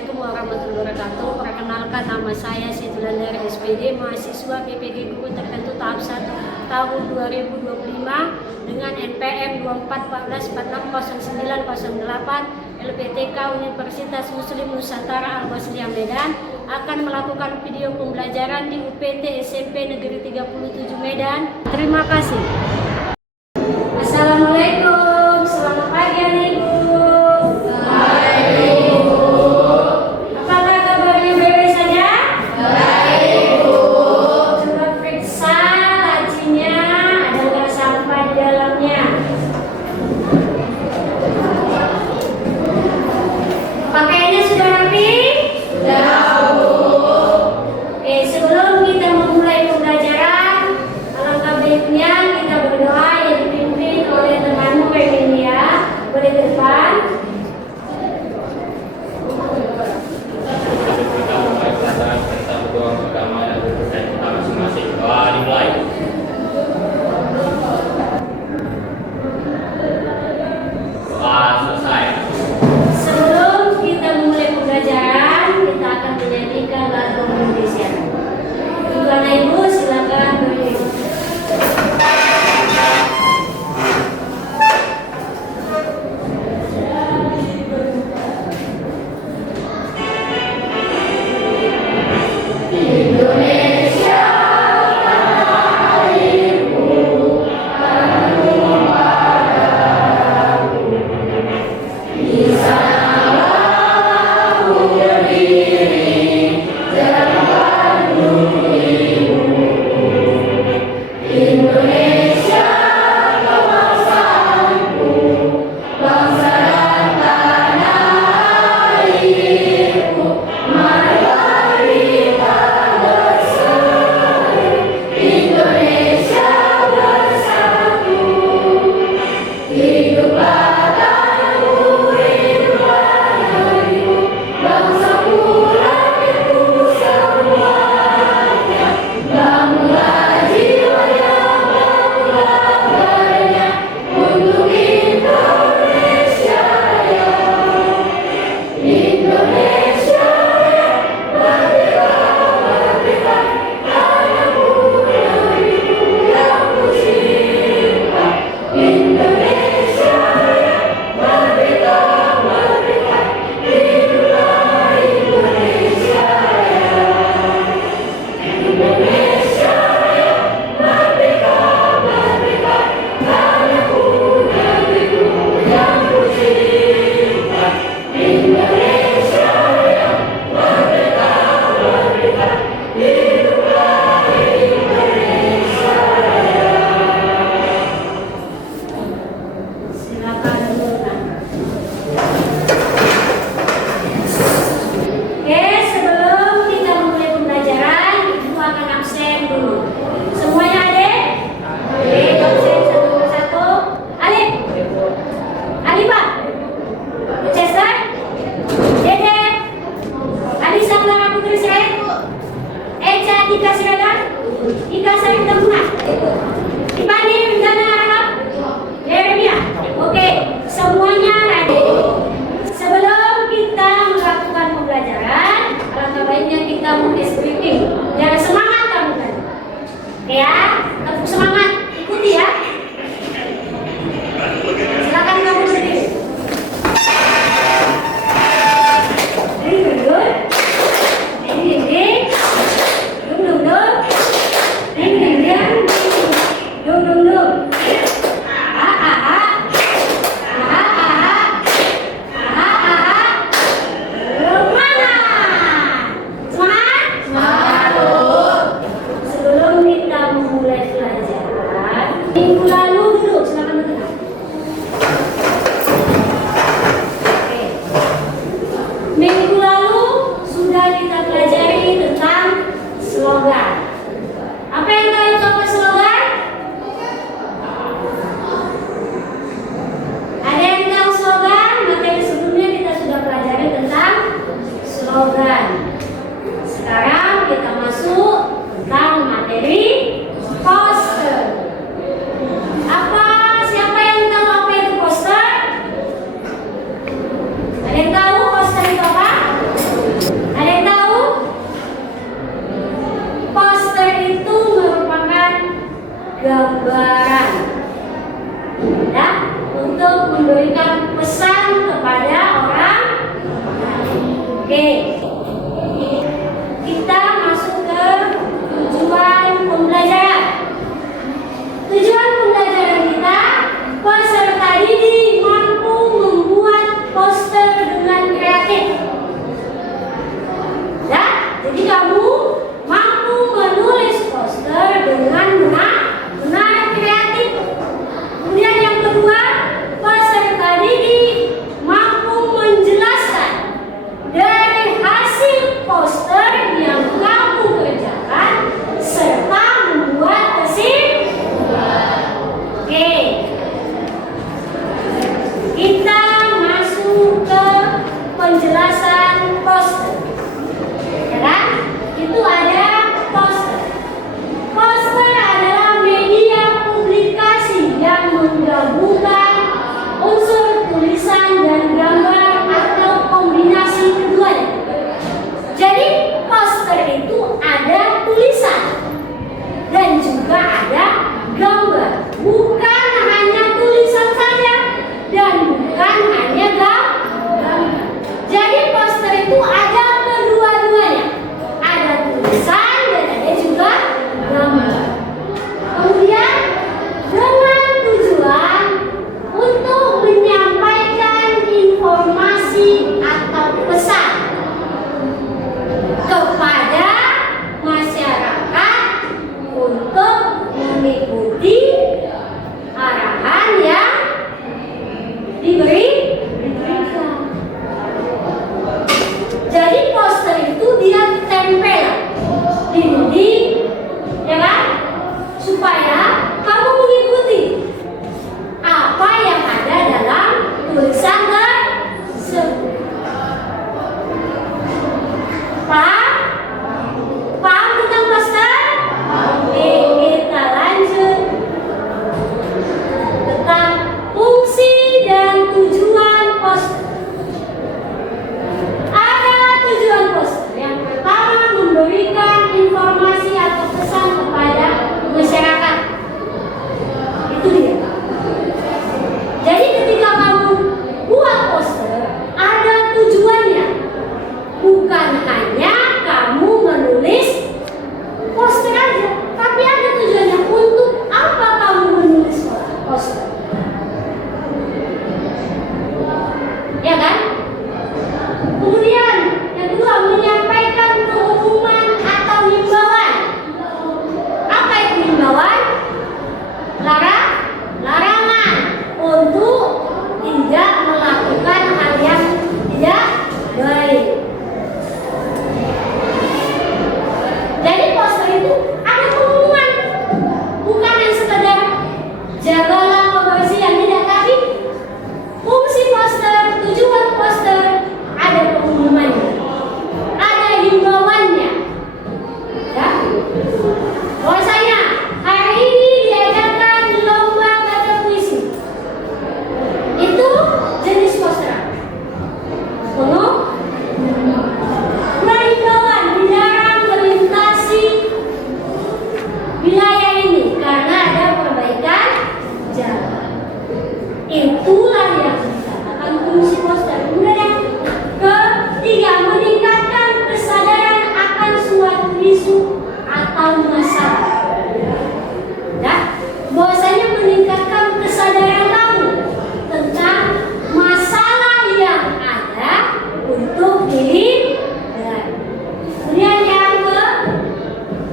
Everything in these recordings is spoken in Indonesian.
Assalamualaikum warahmatullahi wabarakatuh. Perkenalkan, nama saya Siti Wulandari SPD, mahasiswa PPG Guru Tertentu tahap 1 tahun 2025 dengan NPM 2414460908 LPTK Universitas Muslim Nusantara Al-Wasliyah Medan akan melakukan video pembelajaran di UPT SMP Negeri 37 Medan. Terima kasih. Assalamualaikum, selamat pagi adik-adik. Pakaiannya sudah rapi? Sudah, Bu. Oke, sebelum kita memulai pembelajaran, alangkah baiknya kita berdoa yang dipimpin oleh temanmu Emilia. Boleh ke depan. Kita mulai pelajaran tentang berdoa pertama dan berdoa kita masing-masing. Doa dimulai. Doa selesai. Kita akan menyanyikan lagu Indonesia. Tuan Ibu silakan berdiri. Ada yang tahu poster itu apa? Oke, kita masuk ke tujuan pembelajaran. Tujuan pembelajaran kita, peserta didik mampu membuat poster dengan kreatif. Ya, jadi kamu mampu menulis poster dengan benar kreatif. Kemudian yang kedua, peserta didik mampu menjelaskan dari hasil poster yang kamu kerjakan serta membuat kesimpulan. Oke, kita masuk ke penjelasan poster. Ya kan? Itu ada poster. Poster adalah media publikasi yang menggabungkan unsur tulisan dan gambar atau kombinasi keduanya. Jadi poster itu ada tulisan dan juga ada gambar. Bukan hanya tulisan saja dan bukan hanya gambar. Jadi poster itu ada kedua-duanya. Ada tulisan dan ada juga gambar. Kemudian dengan tujuan untuk menyampaikan informasi atau pesan kepada masyarakat untuk mengikuti arahan yang diberikan. Jadi poster itu dia tempel di dinding, ya kan? Supaya kamu mengikuti apa yang ada dalam tulisan tersebut. Paham? Paham tentang poster? Oke, kita lanjut tentang fungsi dan tujuan poster. Ada tujuan poster. Yang pertama, memberikan informasi atau pesan kepada masyarakat. Itu dia. Jadi ketika kamu buat poster, ada tujuannya. Bukan hanya kamu menulis poster aja, tapi ada tujuannya. Untuk apa kamu menulis poster? Ya kan? Kemudian yang kedua, menyampaikan pengumuman atau himbauan. Apa itu himbauan? Larangan untuk tidak melakukan hal yang tidak baik. Jadi poster itu ada pengumuman, bukan yang sekedar jagalah kebersihan, tidak, tapi fungsi poster, tujuan poster, ada pengumumannya, ada himbauannya. Ya, bahwasanya hari ini diadakan lomba baca puisi. Itu jenis poster. Penuh himbauan dilarang melintasi wilayah ini karena ada perbaikan jalan. Itulah yang dikatakan fungsi poster. Kemudian yang ketiga, meningkatkan kesadaran akan suatu isu atau masalah. Ya, bahwasanya meningkatkan kesadaran kamu tentang masalah yang ada untuk diri. Kemudian yang keempat,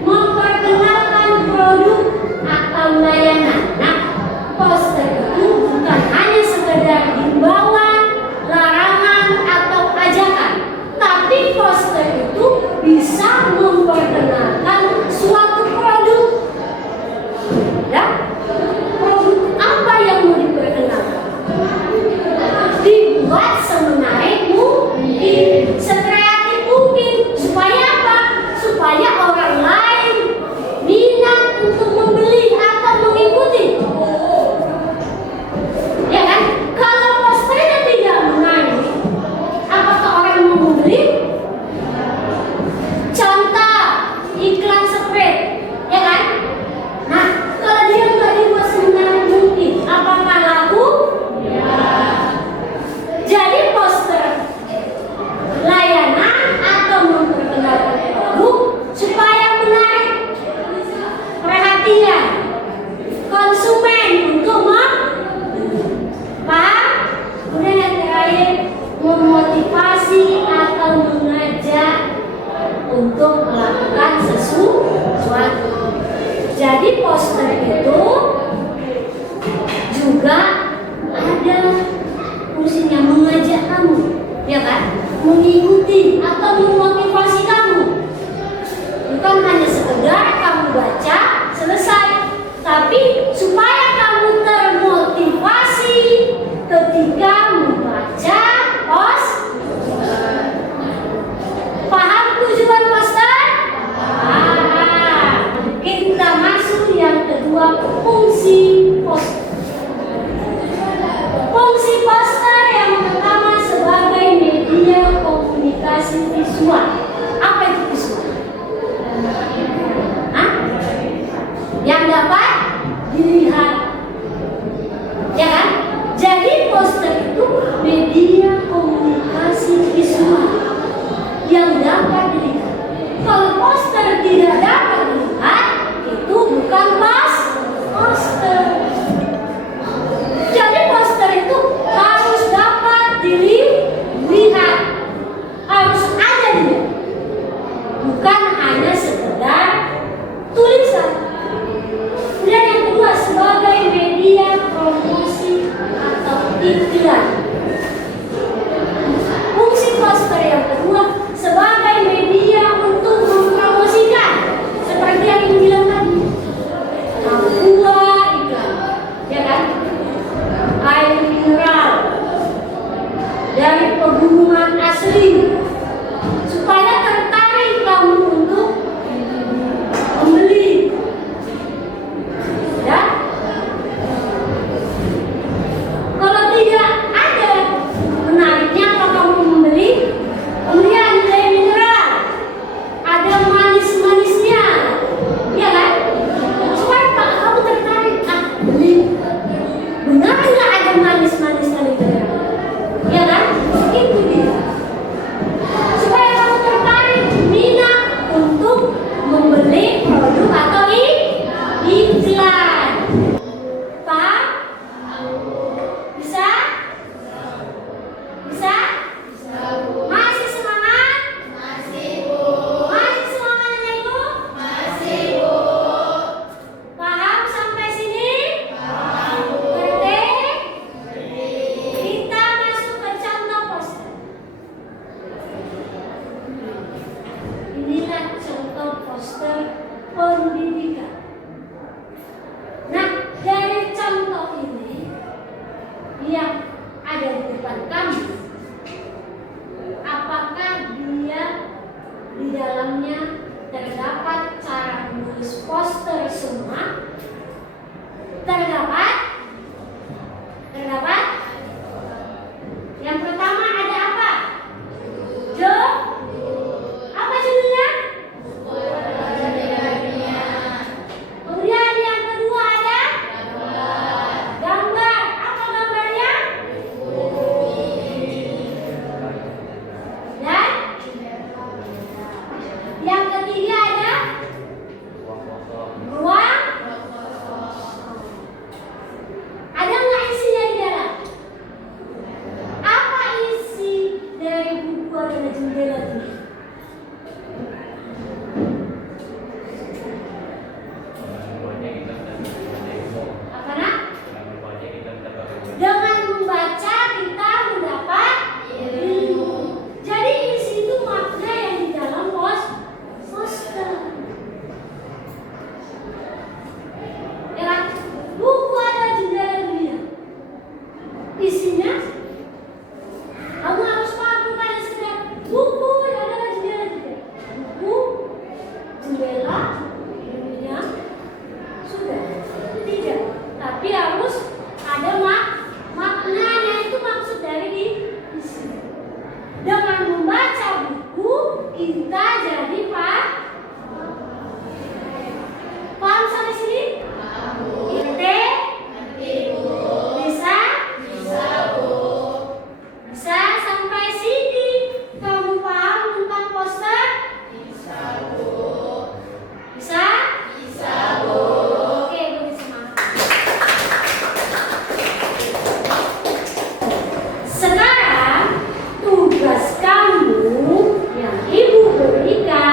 memperkenalkan produk atau layanan. Nah, poster itu bukan hanya sekedar himbauan, larangan atau ajakan, tapi poster itu bisa memperkenalkan suatu produk. Ya, produk apa yang mau diperkenalkan? Dibuat semenarik mungkin, sekreatif mungkin. Supaya apa? Supaya orang lain minat untuk membeli atau mengikuti. Ya kan? Kalau posternya tidak menarik, apakah orang mau membeli? Contoh, untuk melakukan sesuatu. Jadi poster itu juga ada fungsinya mengajak kamu, ya kan? Mengikuti atau memotivasi kamu. Bukan hanya sekedar kamu baca selesai, tapi supaya kamu termotivasi ketika membaca poster. Paham tujuan poster? Kita masuk yang kedua, fungsi poster. Fungsi poster yang pertama sebagai media komunikasi visual. Apa itu visual? Yang dapat dilihat, ya kan? Jadi poster itu media komunikasi visual yang dapat dilihat. Kalau poster tidak dapat dilihat, itu bukan poster. Jadi poster itu harus dapat dilihat, harus ada dilihat, bukan hanya sekedar tulisan. Dan yang kedua sebagai media promosi atau iklan. Fungsi poster yang kedua sebagai media untuk mempromosikan, seperti yang dibilang tadi, Aqua iklan, ya kan? Air mineral dari pegunungan asli, supaya tertarik kamu untuk membeli. Ya? Kalau tidak ada menariknya kalau kamu membeli, kemudian air mineral ada manis-manisnya, ya kan? Supaya kamu tertarik, beli. Benar nggak ada manis-manis air mineral? Ya kan? Itu dia. Supaya kamu tertarik, minat untuk membeli produk atau iklan. Paham? Bisa? Bisa? Masih semangat? Masih, Bu. Masih semangat ya, Ibu? Masih, Bu. Paham sampai sini? Paham, Bu. Ngerti? Kita masuk ke contoh poster. Inilah contoh poster pendidikan. Nah, dari contoh ini yang ada di depan kami, apakah dia di dalamnya terdapat cara menulis poster semua? Terdapat? Terdapat? Yang pertama ada apa? Apa judulnya? Kemudian yang kedua ada gambar. Apa gambarnya? Dan yang ketiga ada ruang. Ada nggak isinya di dalam? Apa isi dari buku adalah jendela ini? Apa nak? Dengan membaca kita mendapat ilmu. Jadi isi itu makna yang di dalam poster. Ya kan? Buku adalah jendela dunia. Isinya kamu harus paham, bukan sekedar buku adalah jendela dunia. Buku, jendela dunia, sudah. Tidak. Tapi harus ada maknanya, itu maksud dari di sini. Dengan membaca buku kita jadi paham sampai sini? Ngerti? Bisa? Bisa sampai sini? Kamu paham tentang poster? Bisa? Oke, beri semangat. Sekarang tugas kamu yang Ibu berikan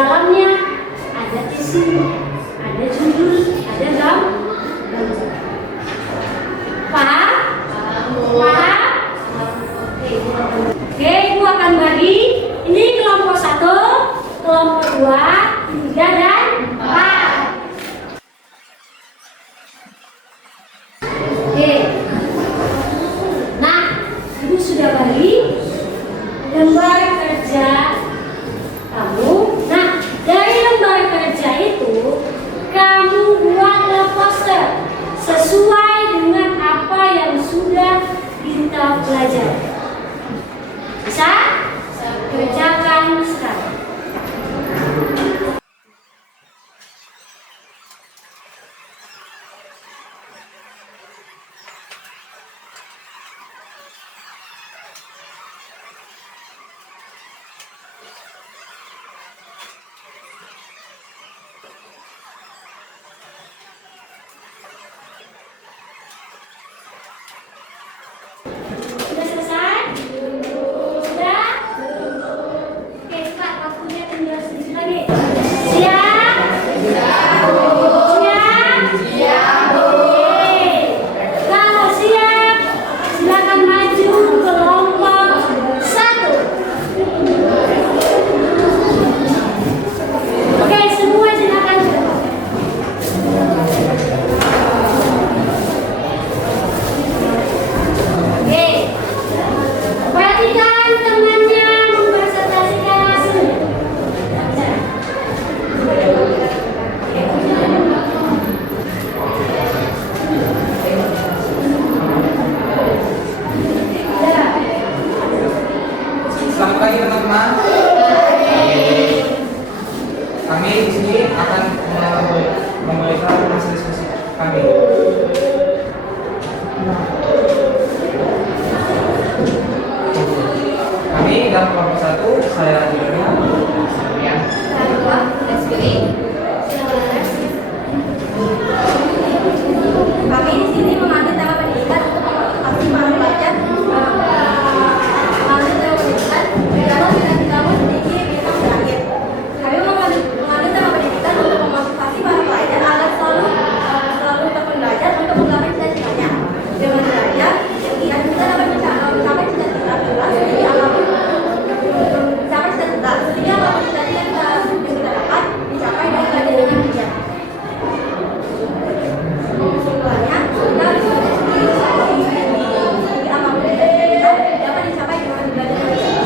dalamnya ada isi, ada judul, ada gambar. Paham? Paham? Oke, Ibu akan bagi ini kelompok 1, kelompok 2, 3, dan 4. Oke. Nah, Ibu sudah bagi lembar kerja kamu. Nah, dari lembar kerja itu kamu buatlah poster sesuai dengan apa yang sudah kita pelajari. Bisa? Kerjakan sekarang. Sudah selesai? Sudah? Oke, cepat waktunya tinggal sedikit lagi. Siap? Siap. Siap. Oke. Kalau siap, silakan maju kelompok 1. Oke, semua silakan. Oke. Perhatikan temannya mempresentasikan hasilnya. Selamat pagi teman-teman. Kami di sini akan memulai hasil diskusi kami. Kami dalam kelompok 1, saya Juliana. Kemudian Kami di sini mengambil tema pendidikan untuk memotivasi para pelajar mengambil tema pendidikan dalam kamu sedikit bintang terakhir. Kami mengambil tema pendidikan untuk memotivasi para pelajar agar selalu tekun belajar untuk menggapai cita-citanya. Dengan belajar, yang kita dapat mencapai cita-cita kita sehingga apapun mencapai cita-cita sehingga apapun cita-cita yang kita dapat dicapai dengan belajar dengan giat. Kesimpulannya, kita harus belajar sehingga apapun cita-cita kita dapat dicapai dengan belajar dengan giat.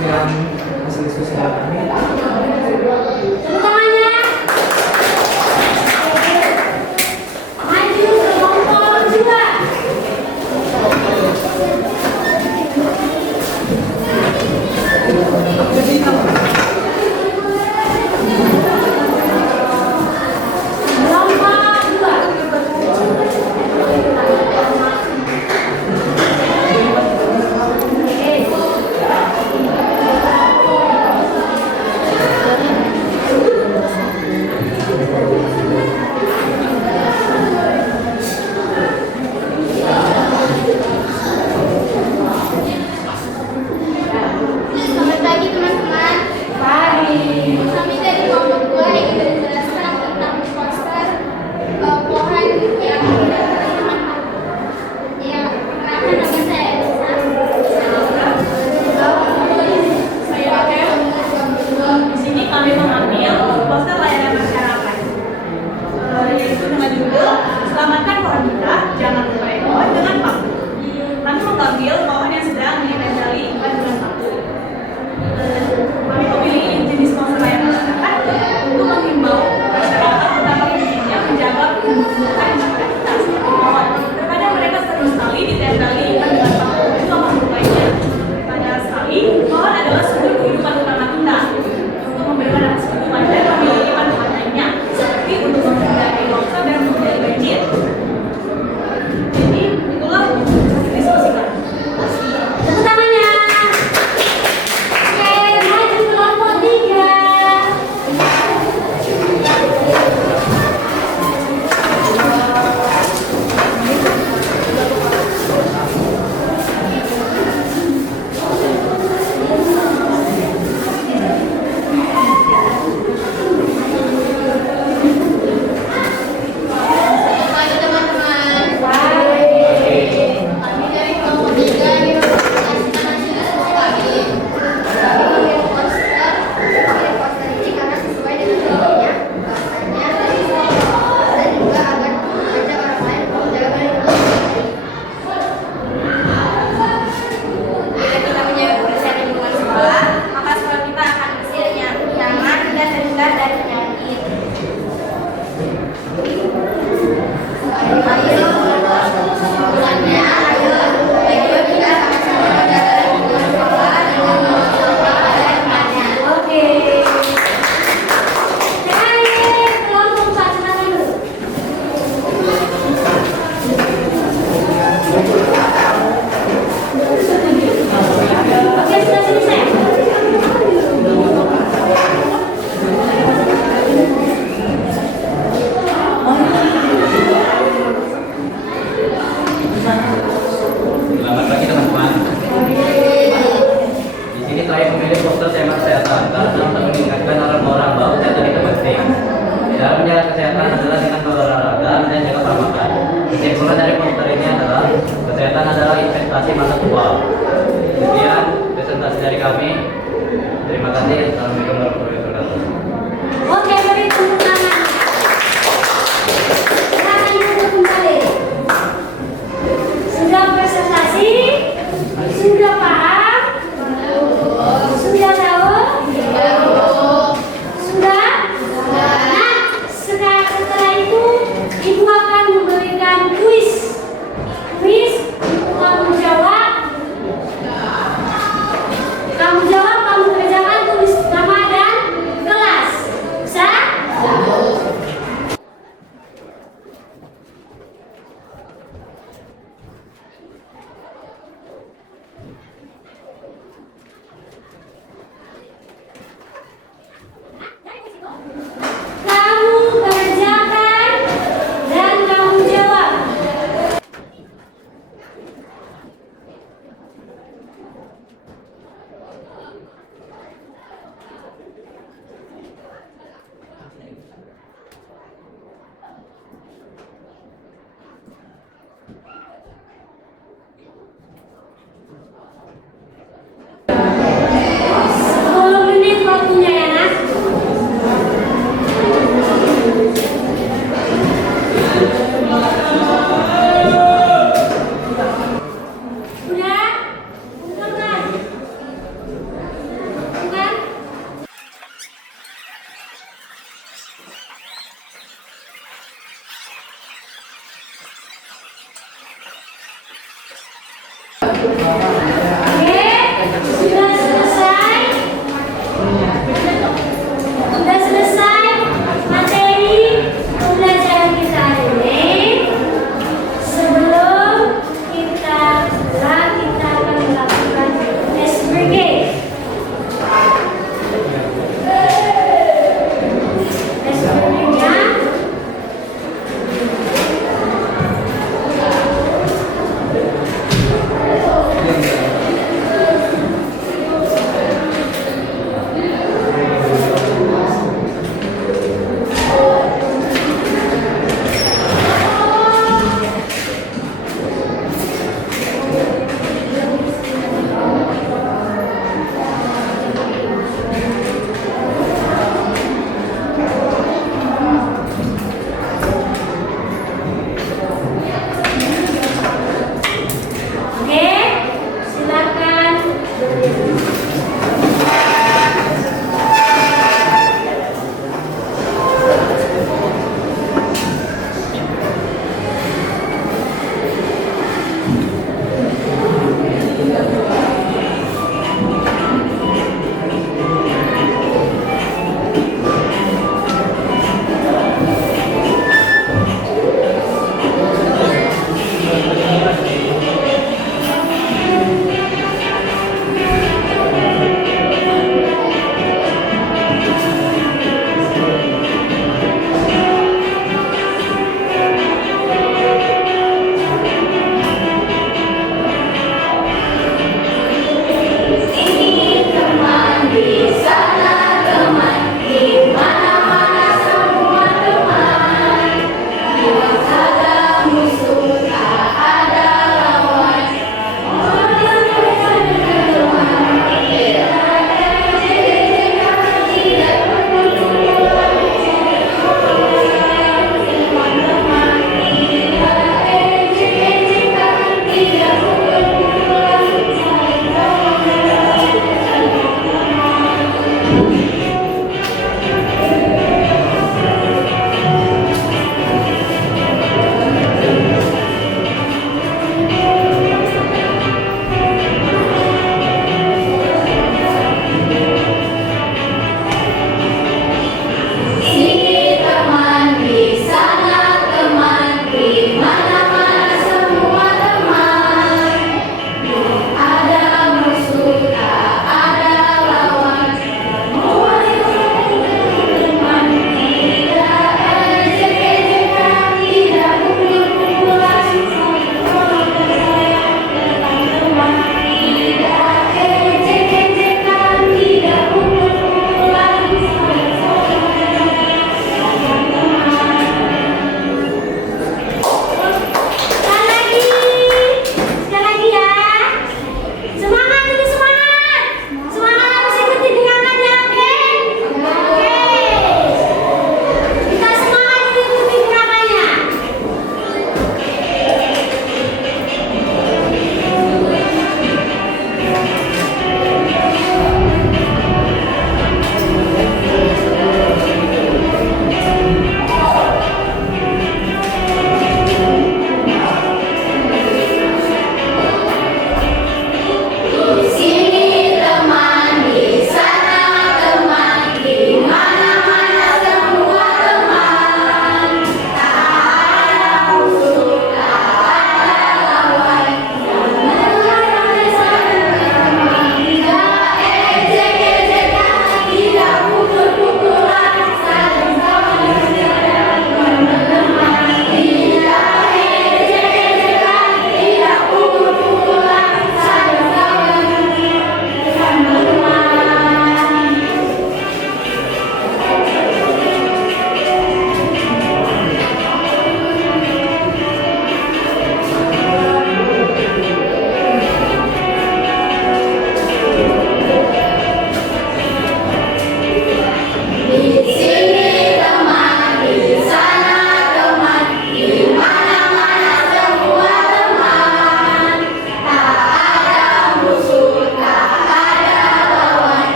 sekian hasil diskusi kami. Tepuk tangannya. Maju kelompok 2. Kelompok 2. Oke, sudah selesai. Selamat pagi teman-teman. Di sini saya memilih poster tema kesehatan karena untuk meningkatkan orang-orang bahwa kesehatan itu penting. Di dalam menjaga kesehatan adalah dengan berolahraga dan jaga pola makan. Kesimpulan dari poster ini adalah kesehatan adalah investasi masa tua. Kemudian presentasi dari kami. Terima kasih. Assalamualaikum warahmatullahi wabarakatuh. Oke, dari